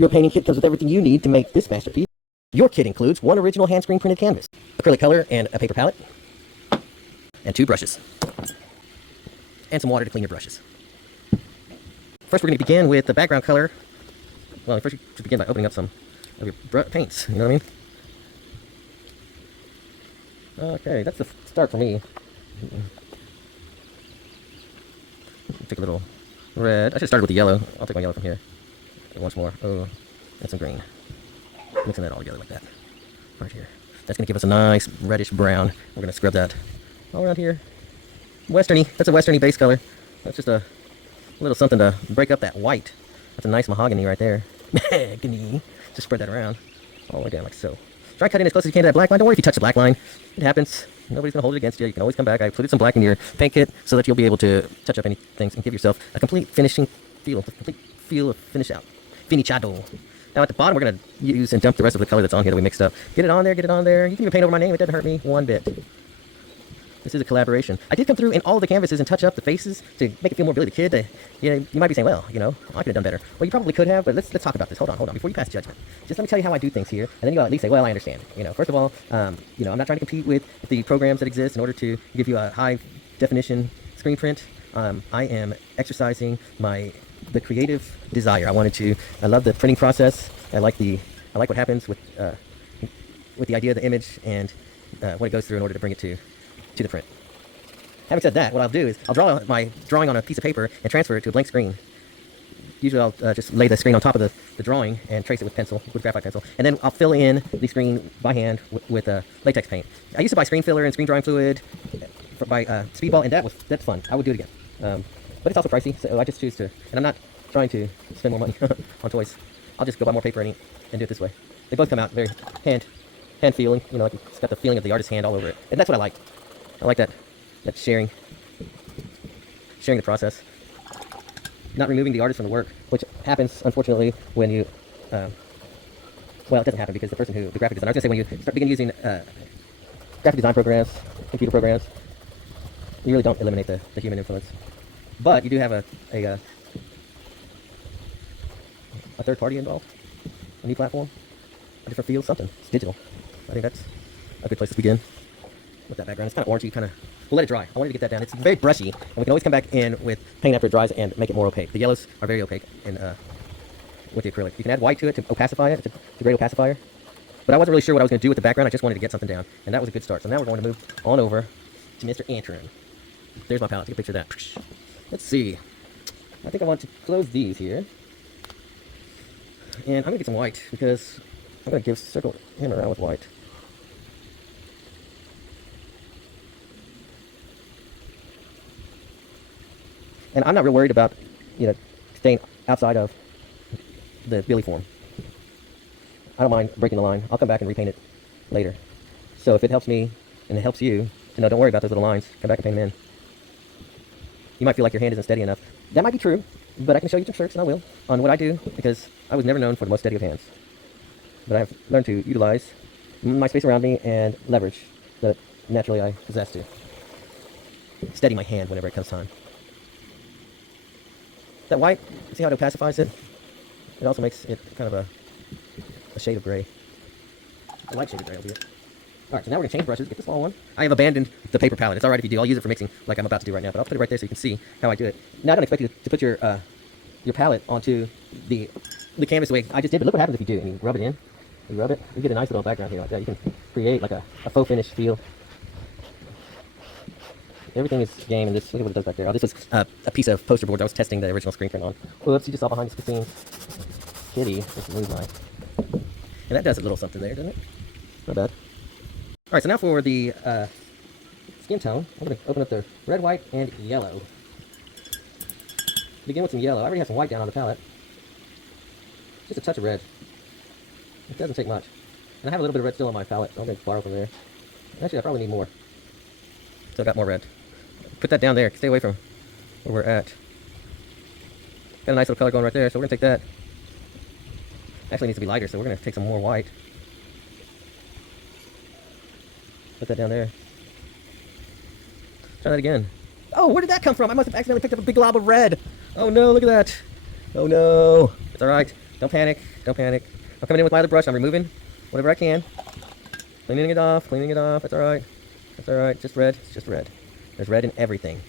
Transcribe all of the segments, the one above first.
Your painting kit comes with everything you need to make this masterpiece. Your kit includes one original hand screen printed canvas, acrylic color and a paper palette, and 2 brushes, and some water to clean your brushes. First, we're going to begin with the background color. Well, first you should begin by opening up some of your paints, you know what I mean? Okay, that's the start for me. Take a little red. I should have started with the yellow. I'll take my yellow from here. Once more. Oh, and some green. Mixing that all together like that. Right here. That's going to give us a nice reddish brown. We're going to scrub that all around here. Westerny. That's a westerny base color. That's just a little something to break up that white. That's a nice mahogany right there. Mahogany. Just spread that around all the way down like so. Try cutting as close as you can to that black line. Don't worry if you touch the black line. It happens. Nobody's going to hold it against you. You can always come back. I included some black in your paint kit so that you'll be able to touch up any things and give yourself a complete finishing feel. A complete feel of finish out. Finishado. Now at the bottom, we're going to use and dump the rest of the color that's on here that we mixed up. Get it on there, get it on there. You can even paint over my name. It doesn't hurt me one bit. This is a collaboration. I did come through in all of the canvases and touch up the faces to make it feel more Billy the Kid. You might be saying, well, I could have done better. Well, you probably could have, but let's talk about this. Hold on. Before you pass judgment, just let me tell you how I do things here, and then you'll at least say, well, I understand. First of all, I'm not trying to compete with the programs that exist in order to give you a high definition screen print. I am exercising the creative desire. I love the printing process. I like what happens with the idea of the image and what it goes through in order to bring it to the print. Having said that, what I'll do is I'll draw my drawing on a piece of paper and transfer it to a blank screen. Usually I'll just lay the screen on top of the drawing and trace it with graphite pencil, and then I'll fill in the screen by hand with latex paint. I used to buy screen filler and screen drawing fluid by Speedball, and that's fun. I would do it again. But it's also pricey, so I just choose to, and I'm not trying to spend more money on toys. I'll just go buy more paper and ink and do it this way. They both come out very hand feeling, like it's got the feeling of the artist's hand all over it. And that's what I like. I like that sharing the process. Not removing the artist from the work, which happens, unfortunately, when you, well, it doesn't happen because the graphic designer, I was going to say when you begin using graphic design programs, computer programs, you really don't eliminate the human influence. But you do have a third party involved, a new platform, a different feel, something. It's digital. I think that's a good place to begin with that background. It's kind of orangey, we'll let it dry. I wanted to get that down. It's very brushy, and we can always come back in with paint after it dries and make it more opaque. The yellows are very opaque with the acrylic. You can add white to it to opacify it. It's a great opacifier. But I wasn't really sure what I was going to do with the background. I just wanted to get something down, and that was a good start. So now we're going to move on over to Mr. Antron. There's my palette. Take a picture of that. Let's see. I think I want to close these here. And I'm going to get some white because I'm going to circle him around with white. And I'm not real worried about, staying outside of the Billy form. I don't mind breaking the line. I'll come back and repaint it later. So if it helps me and it helps you to know, don't worry about those little lines. Come back and paint them in. You might feel like your hand isn't steady enough. That might be true, but I can show you some tricks, and I will, on what I do, because I was never known for the most steady of hands. But I have learned to utilize my space around me and leverage that naturally I possess to steady my hand whenever it comes time. That white, see how it opacifies it? It also makes it kind of a shade of gray. I like shade of gray, albeit. Alright, so now we're going to change brushes, get the small one. I have abandoned the paper palette. It's alright if you do. I'll use it for mixing like I'm about to do right now, but I'll put it right there so you can see how I do it. Now I don't expect you to put your palette onto the canvas the way I just did, but look what happens if you do. And you rub it in, you rub it, you get a nice little background here like that. You can create like a faux finish feel. Everything is game, and this, look at what it does back there. Oh, this was a piece of poster board I was testing the original screen print on. Whoops, you just saw behind the scenes. Kitty, just move my. And that does a little something there, doesn't it? Not bad. Alright, so now for the skin tone, I'm going to open up the red, white, and yellow. Begin with some yellow. I already have some white down on the palette. Just a touch of red. It doesn't take much. And I have a little bit of red still on my palette, so I'm going to borrow from there. Actually, I probably need more. Still got more red. Put that down there. Stay away from where we're at. Got a nice little color going right there, so we're going to take that. Actually, it needs to be lighter, so we're going to take some more white. Put that down there. Try that again. Oh, where did that come from? I must have accidentally picked up a big glob of red. Oh no, look at that. Oh no. It's alright. Don't panic. Don't panic. I'm coming in with my other brush. I'm removing whatever I can. Cleaning it off. Cleaning it off. That's all right. That's all right. Just red. It's just red. There's red in everything.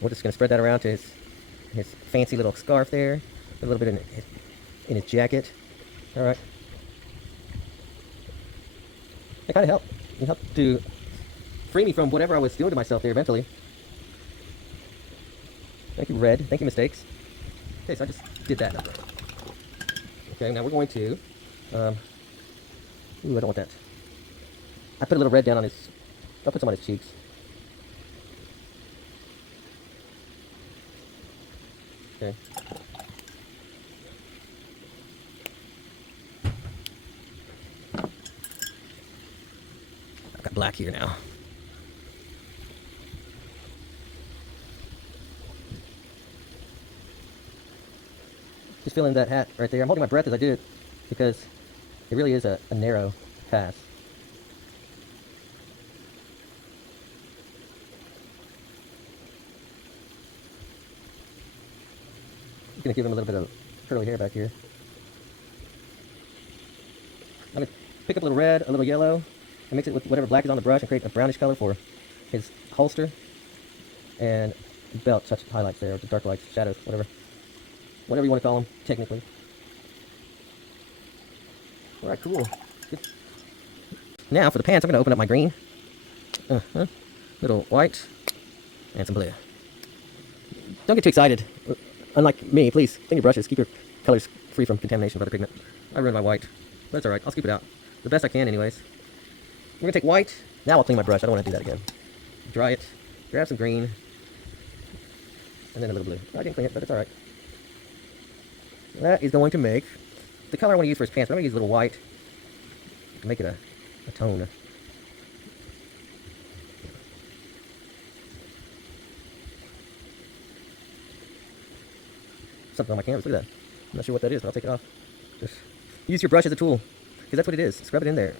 We're just gonna spread that around to his fancy little scarf there. A little bit in his jacket. All right. It kind of helped. It helped to free me from whatever I was doing to myself there eventually. Thank you, red. Thank you, mistakes. Okay, so I just did that. Okay, now we're going to. Ooh, I don't want that. I put a little red down on his. I'll put some on his cheeks. Okay. I've got black here now. Just feeling that hat right there. I'm holding my breath as I do it because it really is a narrow pass. I'm gonna give him a little bit of curly hair back here. I'm gonna pick up a little red, a little yellow, and mix it with whatever black is on the brush and create a brownish color for his holster and belt, such highlights there, or the dark lights, shadows, whatever you want to call them, technically. All right, cool. Good. Now for the pants, I'm going to open up my green, little white, and some blue. Don't get too excited. Unlike me, please clean your brushes. Keep your colors free from contamination of other pigment. I ruined my white, but it's all right. I'll scoop it out the best I can, anyways. We're going to take white. Now I'll clean my brush. I don't want to do that again. Dry it. Grab some green, and then a little blue. I didn't clean it, but it's all right. That is going to make the color I want to use for his pants. I'm going to use a little white to make it a tone. Something on my canvas. Look at that. I'm not sure what that is, but I'll take it off. Just use your brush as a tool, because that's what it is. Scrub it in there.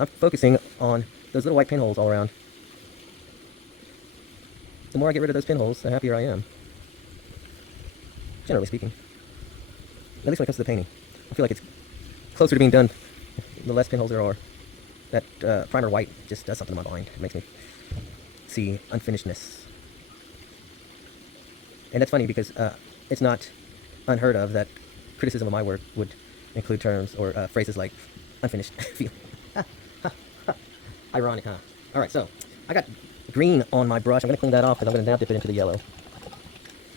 I'm focusing on those little white pinholes all around. The more I get rid of those pinholes, the happier I am. Generally speaking. At least when it comes to the painting. I feel like it's closer to being done the less pinholes there are. That primer white just does something to my mind. It makes me see unfinishedness. And that's funny because it's not unheard of that criticism of my work would include terms or phrases like unfinished feel. Ironic, huh? Alright, so I got green on my brush. I'm going to clean that off because I'm going to now dip it into the yellow.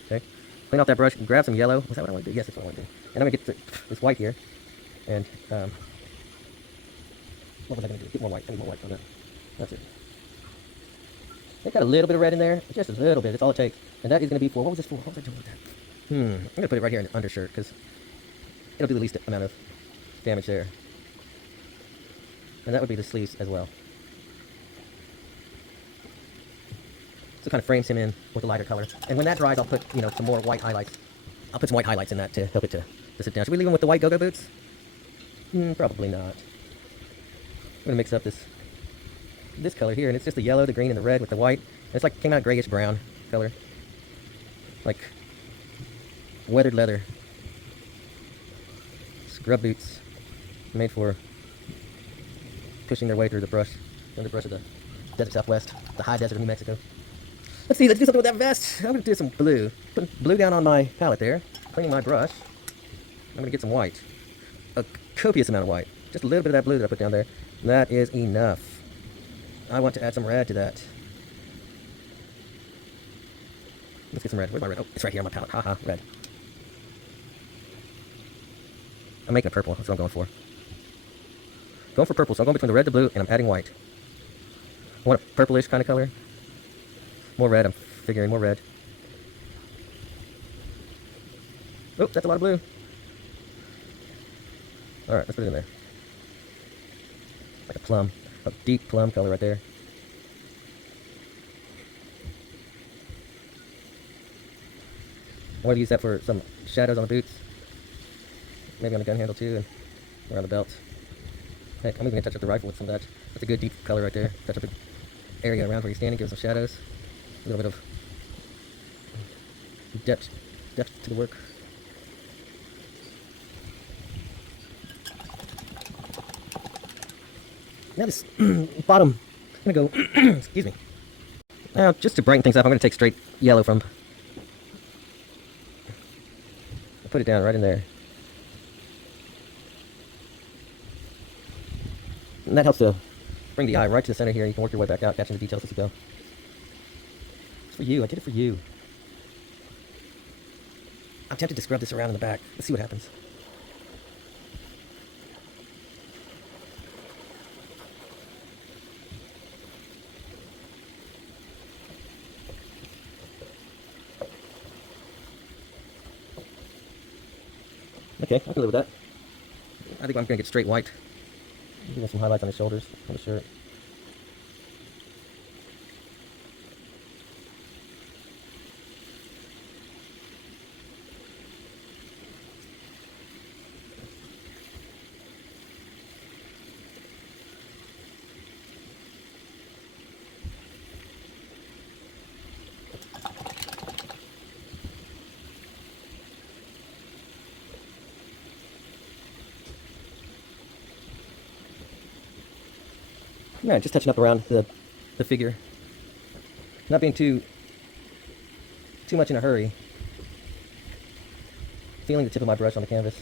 Okay? Clean off that brush, grab some yellow. Was that what I want to do? Yes, that's what I want to do. And I'm going to get this white here. And, what was I going to do? Get more white. I need more white on that. That's it. It's got a little bit of red in there. Just a little bit. That's all it takes. And that is going to be for, what was this for? What was I doing with that? I'm going to put it right here in the undershirt because it'll do the least amount of damage there. And that would be the sleeves as well. So it kind of frames him in with a lighter color. And when that dries, I'll put, some more white highlights. I'll put some white highlights in that to help it to sit down. Should we leave him with the white go-go boots? Probably not. I'm going to mix up this color here, and it's just the yellow, the green, and the red with the white. And it's like came out grayish brown color. Like weathered leather. Scrub boots made for pushing their way through the brush of the desert Southwest, the high desert of New Mexico. Let's see, let's do something with that vest. I'm going to do some blue. Putting blue down on my palette there. Cleaning my brush. I'm going to get some white. A copious amount of white. Just a little bit of that blue that I put down there. That is enough. I want to add some red to that. Let's get some red. Where's my red? Oh, it's right here on my palette. Haha, red. I'm making a purple. That's what I'm going for. Going for purple, so I'm going between the red, the blue, and I'm adding white. I want a purplish kind of color. More red, I'm figuring more red. Oh, that's a lot of blue. Alright, let's put it in there. Like a plum. A deep plum color right there. I want to use that for some shadows on the boots. Maybe on the gun handle too, and around the belt. Heck, I'm even going to touch up the rifle with some of that. That's a good deep color right there. Touch up the area around where you're standing, give some shadows. A little bit of depth to the work. Now this bottom, I'm gonna go, excuse me. Now, just to brighten things up, I'm gonna take straight yellow from, put it down right in there. And that helps to bring the eye right to the center here. You can work your way back out, catching the details as you go. It's for you, I did it for you. I'm tempted to scrub this around in the back. Let's see what happens. Okay, I can live with that. I think I'm gonna get straight white. Give him some highlights on his shoulders, on the shirt. Yeah, just touching up around the figure. Not being too much in a hurry. Feeling the tip of my brush on the canvas.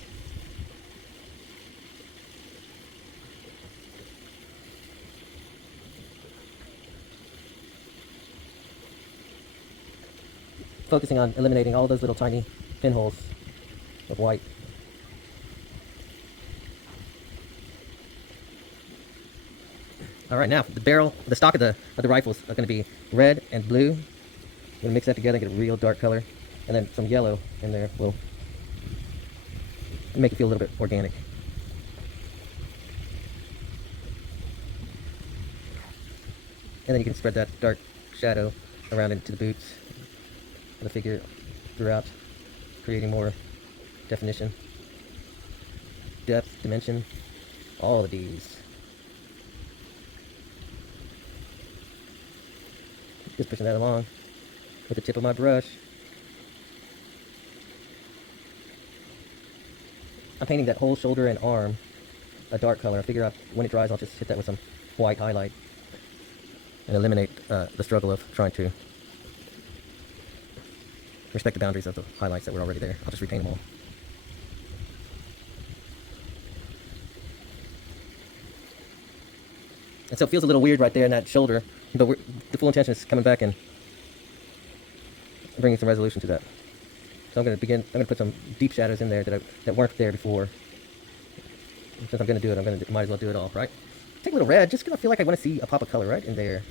Focusing on eliminating all those little tiny pinholes of white. All right, now the stock of the rifles are going to be red and blue. I'm going to mix that together and get a real dark color, and then some yellow in there will make it feel a little bit organic. And then you can spread that dark shadow around into the boots of the figure throughout, creating more definition, depth, dimension, all of these. Just pushing that along with the tip of my brush. I'm painting that whole shoulder and arm a dark color. I figure out when it dries, I'll just hit that with some white highlight and eliminate the struggle of trying to respect the boundaries of the highlights that were already there. I'll just repaint them all. And so it feels a little weird right there in that shoulder, but the full intention is coming back and bringing some resolution to that. So I'm going to put some deep shadows in there that weren't there before. Since I'm going to do it, might as well do it all, right? Take a little red, just because I feel like I want to see a pop of color right in there.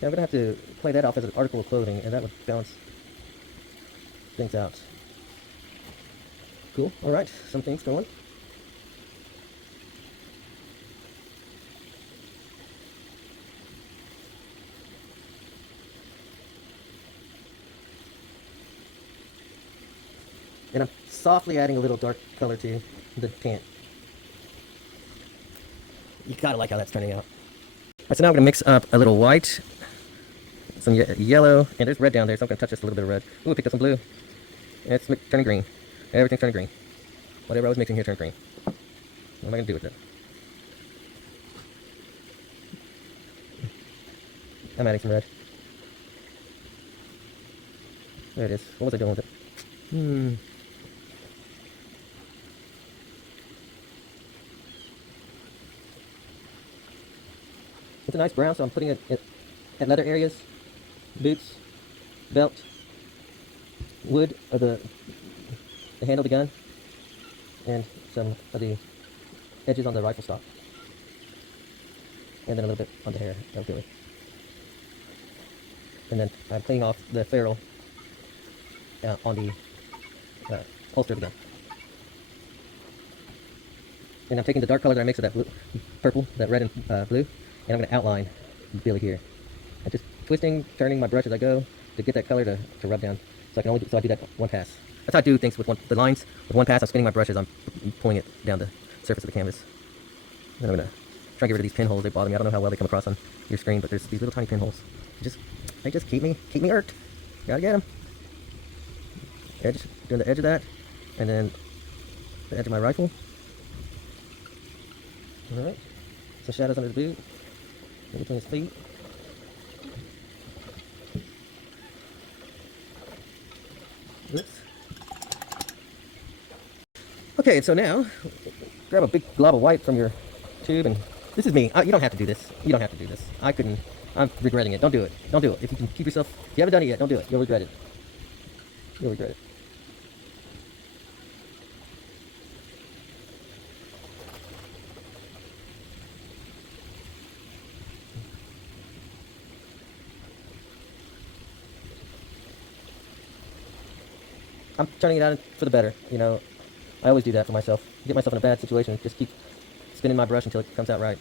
Yeah, I'm going to have to play that off as an article of clothing, and that would balance things out. Cool, alright, some things going. And I'm softly adding a little dark color to the pant. You gotta like how that's turning out. Alright, so now I'm gonna mix up a little white, some yellow, and there's red down there, so I'm gonna touch just a little bit of red. Ooh, I picked up some blue. And it's turning green. Everything's turning green. Whatever I was mixing here turned green. What am I gonna do with it? I'm adding some red. There it is. What was I doing with it? It's a nice brown, so I'm putting it at leather areas, boots, belt, wood of the handle of the gun, and some of the edges on the rifle stock. And then a little bit on the hair of Billy. And then I'm cleaning off the ferrule on the holster of the gun. And I'm taking the dark color that I mixed with that blue, purple, that red and blue, and I'm going to outline Billy here. I'm just twisting, turning my brush as I go to get that color to rub down. So I do that one pass. That's how I do things with the lines. With one pass, I'm spinning my brush as I'm pulling it down the surface of the canvas. And I'm going to try to get rid of these pinholes. They bother me. I don't know how well they come across on your screen, but there's these little tiny pinholes. They just keep me irked. Gotta get them. Doing the edge of that, and then the edge of my rifle. Alright. Some shadows under the boot. In between his feet. Oops. Okay, so now, grab a big glob of white from your tube, and this is me. You don't have to do this. You don't have to do this. I couldn't. I'm regretting it. Don't do it. Don't do it. If you can keep yourself, if you haven't done it yet, don't do it. You'll regret it. You'll regret it. I'm turning it out for the better, you know. I always do that for myself. Get myself in a bad situation, just keep spinning my brush until it comes out right.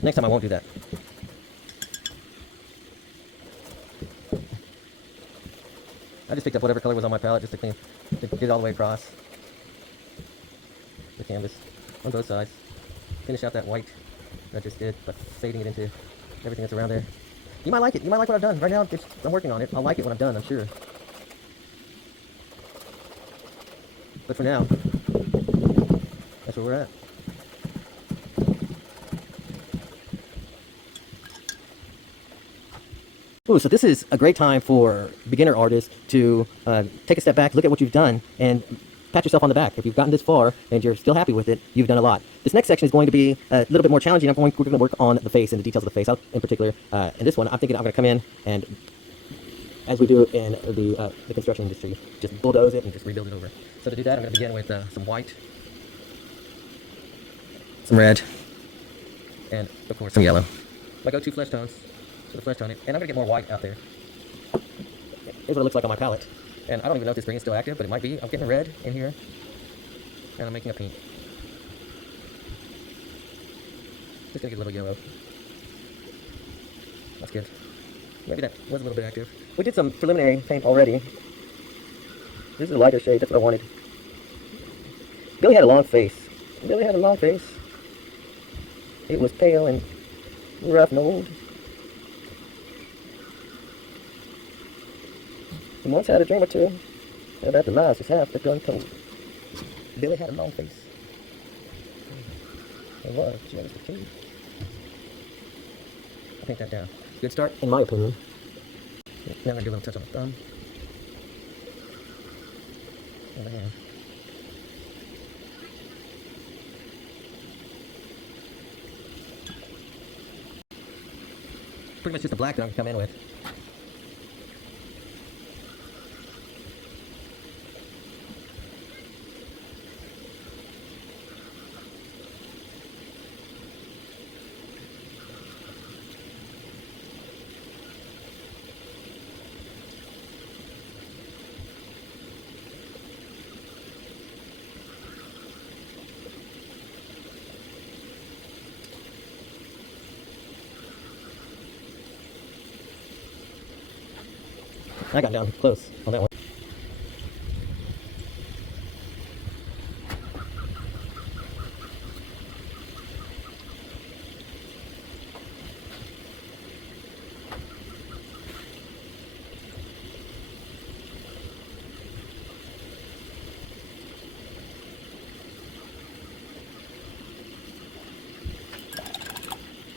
Next time I won't do that. I just picked up whatever color was on my palette just to get it all the way across the canvas on both sides. Finish out that white that I just did by fading it into everything that's around there. You might like it. You might like what I've done. Right now, I'm working on it. I'll like it when I'm done, I'm sure. But for now, that's where we're at. Ooh, so this is a great time for beginner artists to take a step back, look at what you've done, and pat yourself on the back. If you've gotten this far and you're still happy with it, you've done a lot. This next section is going to be a little bit more challenging. We're going to work on the face and the details of the face in particular. In this one, I'm thinking I'm going to come in and, as we do in the construction industry, just bulldoze it and just rebuild it over. So to do that, I'm going to begin with some white, some red, and of course some yellow. My go-to flesh tones. The flesh tone it, and I'm gonna get more white out there. Here's what it looks like on my palette, and I don't even know if this green is still active, but it might be. I'm getting a red in here, and I'm making a pink. Just gonna get a little yellow. That's good. Maybe that was a little bit active. We did some preliminary paint already. This is a lighter shade. That's what I wanted. Billy had a long face. Billy had a long face. It was pale and rough and old. He once had a dream or two about the lives his half the gun told. Billy had a long face. It was just a kid. I'll paint that down. Good start, in my opinion. Now I'm going to do a little touch on the thumb. And the hand. Pretty much just the black that I'm going to come in with. I got down close on that one.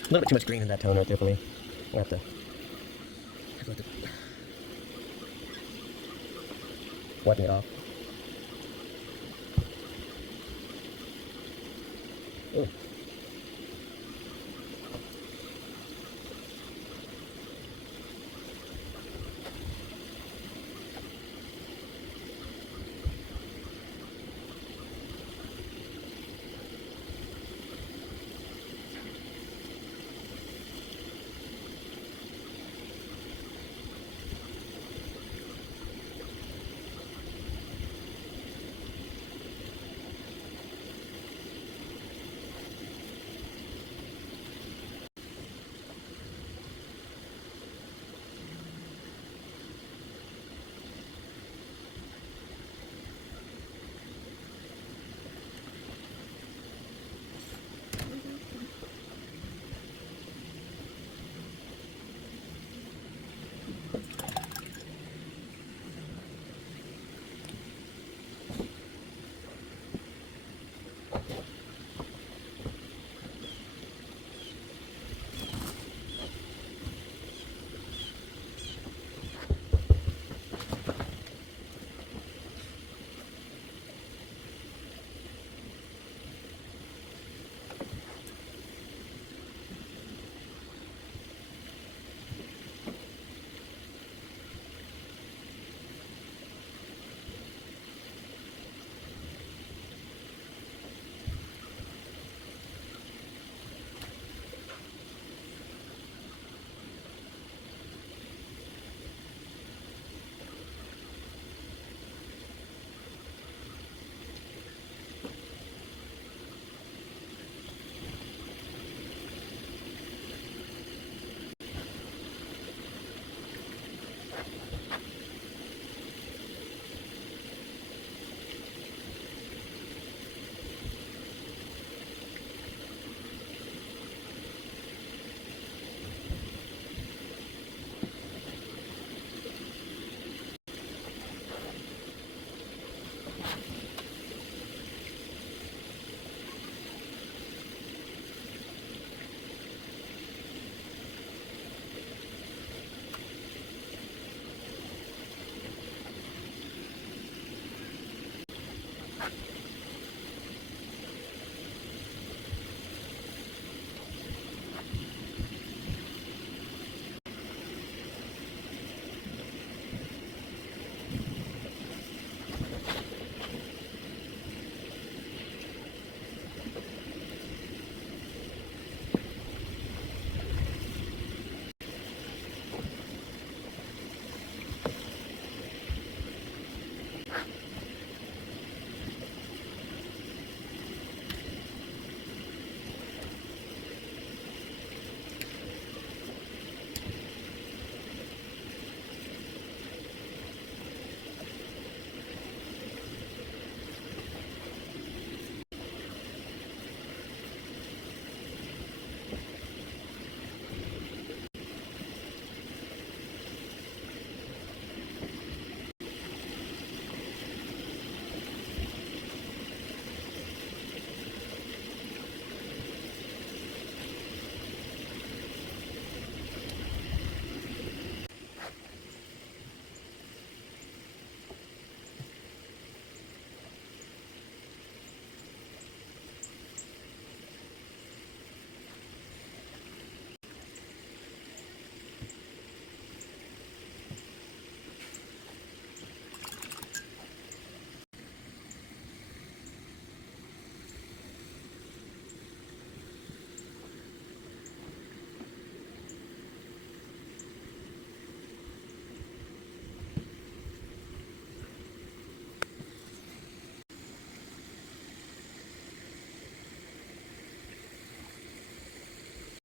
A little bit too much green in that tone right there for me. I have to wiping it off. Ooh.